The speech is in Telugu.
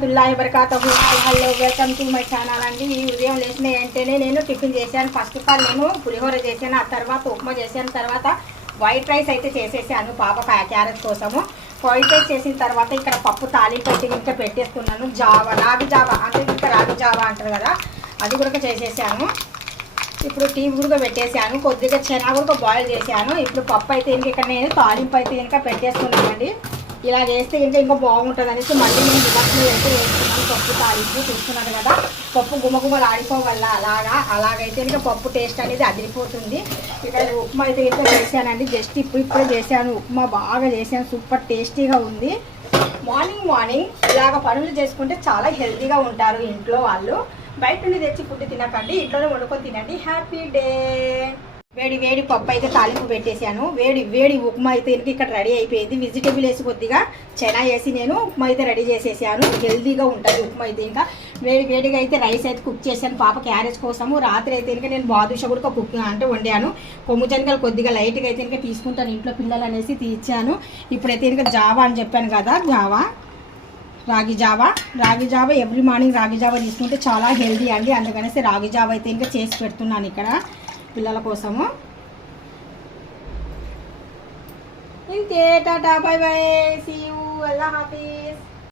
వరహమతుల్లాహి వబరకాతుహు. Hello, welcome to my channel అండి. ఈ ఉదయం లేచిన వెంటనే నేను టిఫిన్ చేశాను. ఫస్ట్ ఆఫ్ ఆల్ నేను పులిహోర చేశాను, ఆ తర్వాత ఉప్మా చేశాను, తర్వాత వైట్ రైస్ అయితే చేసేసాను పాప క్యారెట్ కోసము. వైట్ రైస్ చేసిన తర్వాత ఇక్కడ పప్పు తాలింపు అయితే ఇంకా పెట్టేసుకున్నాను. రాగి జావా అంటే ఇంకా రాగి జావా అంటారు కదా, అది కూడా చేసేసాను. ఇప్పుడు టీ కూడా పెట్టేసాను, కొద్దిగా చెనా కూడా బాయిల్ చేశాను. ఇప్పుడు పప్పు అయితే ఇక్కడ నేను తాలింపు అయితే ఇంకా పెట్టేసుకున్నానండి. ఇలా చేస్తే ఇంకా బాగుంటుంది అనేసి మళ్ళీ నేను రివర్స్లో అయితే వేస్తున్నాను. పప్పు తాలింపు చూస్తున్నారు కదా, పప్పు గుమగుమలు ఆడిపోవల్ల అలాగైతే ఇంకా పప్పు టేస్ట్ అనేది అదిరిపోతుంది. ఇక్కడ ఉప్మా అయితే ఇంకా చేశానండి, జస్ట్ ఇప్పుడే చేశాను. ఉప్మా బాగా చేశాను, సూపర్ టేస్టీగా ఉంది. మార్నింగ్ ఇలాగ పనులు చేసుకుంటే చాలా హెల్తీగా ఉంటారు ఇంట్లో వాళ్ళు. బయట నుండి తెచ్చి ఫుడ్ తినకండి, ఇంట్లోనే వండుకొని తినండి. Happy day. వేడి పప్పు అయితే తాలింపు పెట్టేశాను. వేడి ఉప్మా అయితే ఇక్కడ రెడీ అయిపోయింది. వెజిటేబుల్ వేసి కొద్దిగా చెనా వేసి నేను ఉప్మా అయితే రెడీ చేసేసాను. హెల్తీగా ఉంటుంది ఉప్మా అయితే. ఇంకా వేడిగా అయితే రైస్ అయితే కుక్ చేశాను పాప క్యారేజ్ కోసము. రాత్రి అయితే నేను బాదుషా కూడా వండాను. కొమ్ము శనగలు కొద్దిగా లైట్గా అయితే తీసుకుంటాను ఇంట్లో పిల్లలు అనేసి తీర్చాను. ఇప్పుడైతే జావా అని చెప్పాను కదా, రాగి జావా ఎవ్రీ మార్నింగ్ రాగి జావా తీసుకుంటే చాలా హెల్దీ అండి. అందుకనేసి రాగి జావా అయితే చేసి పెడుతున్నాను ఇక్కడ పిల్లల కోసము. ఇంతే, టాటా, బై బై, సీ యూ, అల్లాహ్ హాఫీజ్.